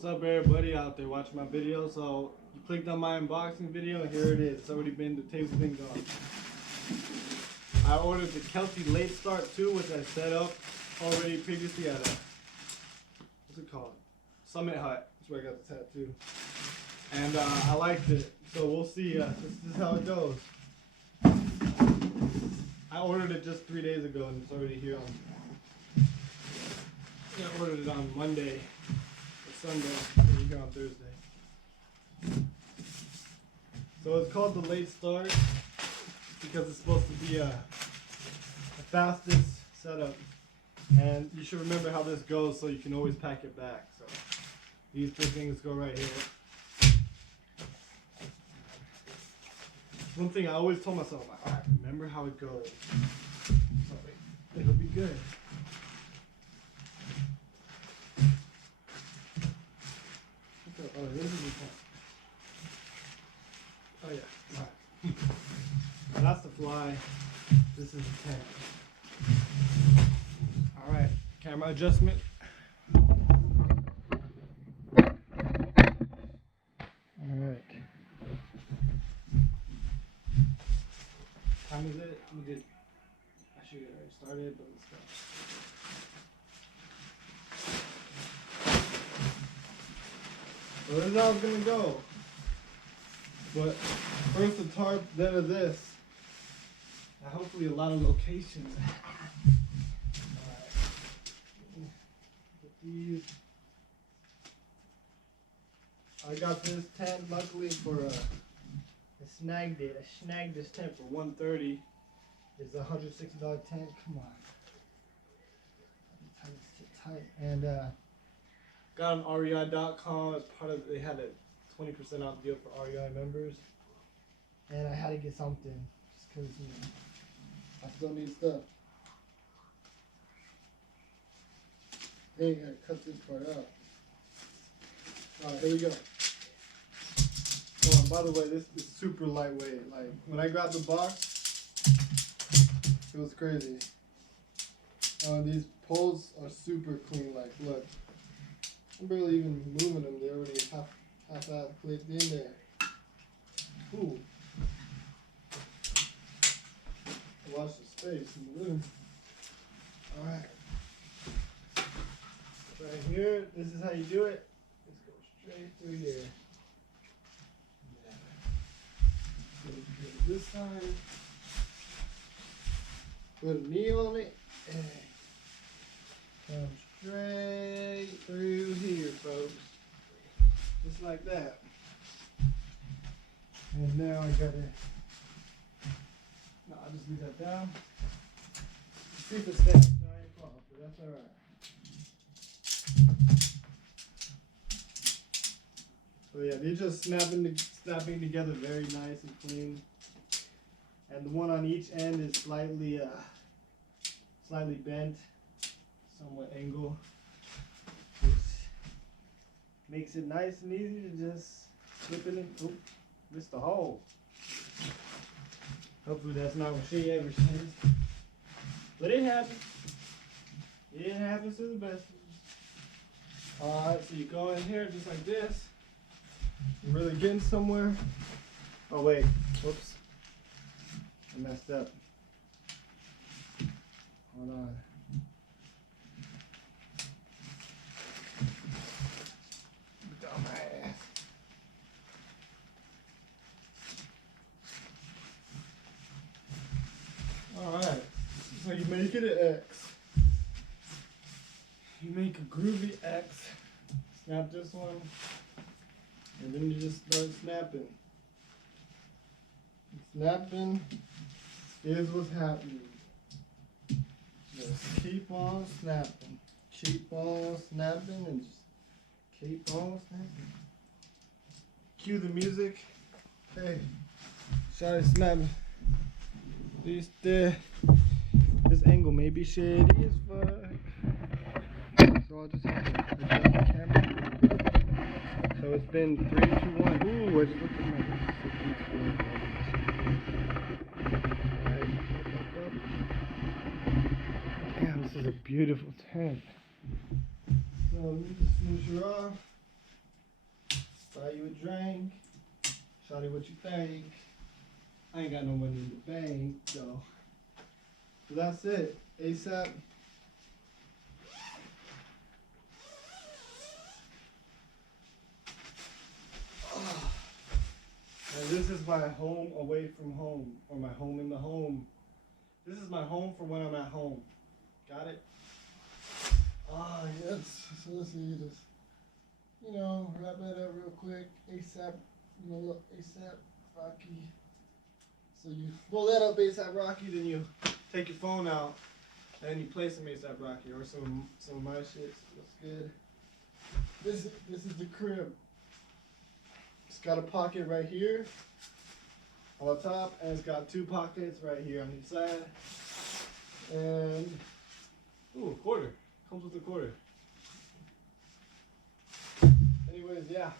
What's up, everybody out there watching my video? So you clicked on my unboxing video and here it is. It's already been, the table's been gone. I ordered the Kelty Late Start 2, which I set up already previously at a, what's it called? Summit Hut. That's where I got the tattoo. And I liked it. So we'll see. This is how it goes. I ordered it just 3 days ago and it's already here on. I ordered it on Monday or Sunday, and here on Thursday. So it's called the Late Start because it's supposed to be the fastest setup. And you should remember how this goes so you can always pack it back. So these three things go right here. One thing I always told myself, alright, remember how it goes. So it'll be good. Oh, this is the point. Oh yeah, alright. That's the fly. This is the tank. Alright, camera adjustment. Alright. Time is it? We did. Actually, I already started, but let's go. So this is how it's gonna go. But first the tarp, then of this. And hopefully a lot of locations. Alright. Get these. I got this tent luckily for I snagged it. I snagged this tent for $130. It's a $160 tent. Come on. Tight. And got on REI.com as part of, they had a 20% off deal for REI members. And I had to get something just because, you know, I still need stuff. Hey, I gotta cut this part out. Alright, here we go. Oh, and by the way, this is super lightweight. Like, when I grabbed the box, it was crazy. These poles are super clean. Like, look. I'm barely even moving them. They're already half clipped in there. Ooh. Watch the space in the room. Alright. Right here, this is how you do it. Let's go straight through here. Yeah. Go to this side. Put a knee on it. And come straight through here, folks. Just like that. And now I gotta. No, I'll just leave that down. See if it's fits. No, I ain't caught, but that's alright. So yeah, they're just snapping together very nice and clean. And the one on each end is slightly bent, somewhat angled, which makes it nice and easy to just slip it in. Oop, missed the hole. Hopefully that's not what she ever says. But it happens. It happens to the best of us. Alright, so you go in here just like this. You're really getting somewhere. Oh wait, whoops. I messed up. Hold on. Dumbass. Alright, so you make it an X. You make a groovy X. Snap this one. And then you just start snapping. Snapping is what's happening. Just keep on snapping. Keep on snapping and just keep on snapping. Cue the music. Hey, shawty snapping. This angle may be shady as fuck. So I'll just have to adjust the camera. So it's been 3, 2, 1. Ooh, I just looked at my Damn, this is a beautiful tent. So let me just finish her off. Buy you a drink. Shawty, what you think? I ain't got no money in the bank, though. So that's it. ASAP. And this is my home away from home, or my home in the home. This is my home for when I'm at home. Got it? Ah, yes. So let's see this. You know, wrap that up real quick. ASAP, you know, look, ASAP Rocky. So you roll that up ASAP Rocky, then you take your phone out, and you play some ASAP Rocky or some of my shit. Looks good. This is the crib. It's got a pocket right here on the top, and it's got 2 pockets right here on each side. And ooh, a quarter. Comes with a quarter. Anyways, yeah.